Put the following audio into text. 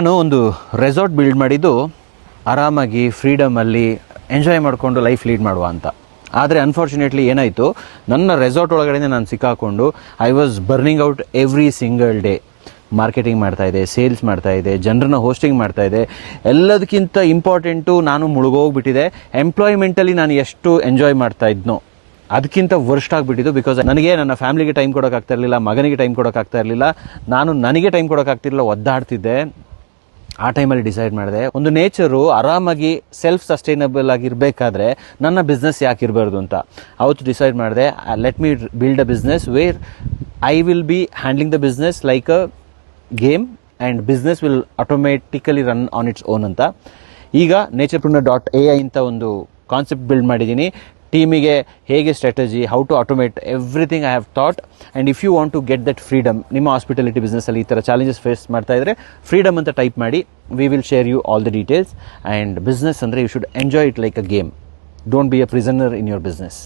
ನಾನು ಒಂದು resort build ಮಾಡಿದ್ದು ಆರಾಮಾಗಿ ಫ್ರೀಡಮಲ್ಲಿ ಎಂಜಾಯ್ ಮಾಡಿಕೊಂಡು ಲೈಫ್ ಲೀಡ್ ಮಾಡುವ ಅಂತ. ಆದರೆ ಅನ್ಫಾರ್ಚುನೇಟ್ಲಿ ಏನಾಯಿತು, ನನ್ನ ರೆಸಾರ್ಟ್ ಒಳಗಡೆ ನಾನು ಸಿಕ್ಕಾಕೊಂಡು I was burning out every single day. Marketing ಮಾಡ್ತಾಯಿದ್ದೆ, ಸೇಲ್ಸ್ ಮಾಡ್ತಾಯಿದ್ದೆ, ಜನರನ್ನ ಹೋಸ್ಟಿಂಗ್ ಮಾಡ್ತಾಯಿದ್ದೆ. ಎಲ್ಲದಕ್ಕಿಂತ ಇಂಪಾರ್ಟೆಂಟು ನಾನು ಮುಳುಗೋಗ್ಬಿಟ್ಟಿದೆ. ಎಂಪ್ಲಾಯ್ಮೆಂಟಲ್ಲಿ ನಾನು ಎಷ್ಟು ಎಂಜಾಯ್ ಮಾಡ್ತಾ ಇದ್ನೋ ಅದಕ್ಕಿಂತ ವರ್ಸ್ಟ್ ಆಗಿಬಿಟ್ಟಿದ್ದು. ಬಿಕಾಸ್ ನನಗೆ ನನ್ನ ಫ್ಯಾಮಿಲಿಗೆ ಟೈಮ್ ಕೊಡೋಕ್ಕಾಗ್ತಾ ಇರಲಿಲ್ಲ, ಮಗನಿಗೆ ಟೈಮ್ ಕೊಡೋಕ್ಕಾಗ್ತಾ ಇರಲಿಲ್ಲ, ನಾನು ನನಗೆ ಟೈಮ್ ಕೊಡೋಕ್ಕಾಗ್ತಿರಲಿಲ್ಲ, ಒದ್ದಾಡ್ತಿದ್ದೆ. ಆ ಟೈಮಲ್ಲಿ ಡಿಸೈಡ್ ಮಾಡಿದೆ, ಒಂದು ನೇಚರು ಆರಾಮಾಗಿ ಸೆಲ್ಫ್ ಸಸ್ಟೈನಬಲ್ ಆಗಿರಬೇಕಾದ್ರೆ ನನ್ನ ಬಿಸ್ನೆಸ್ ಯಾಕೆ ಇರಬಾರ್ದು ಅಂತ. ಅವತ್ತು ಡಿಸೈಡ್ ಮಾಡಿದೆ, let me build a business where I will be handling the business like a game and business will automatically run on its own ಅಂತ. ಈಗ Naturepreneur.ai ಅಂತ ಒಂದು ಕಾನ್ಸೆಪ್ಟ್ ಬಿಲ್ಡ್ ಮಾಡಿದ್ದೀನಿ. ಟೀಮಿಗೆ ಹೇಗೆ strategy, how to automate everything I have thought. And if you want to get that freedom, ನಿಮ್ಮ hospitality ಬಿಸ್ನೆಸ್ಸಲ್ಲಿ ಈ ಥರ ಚಾಲೆಂಜಸ್ ಫೇಸ್ ಮಾಡ್ತಾ ಇದ್ದರೆ ಫ್ರೀಡಮ್ ಅಂತ ಟೈಪ್ ಮಾಡಿ, we will share you all the details. And business ಅಂದರೆ you should enjoy it like a game. Don't be a prisoner in your business.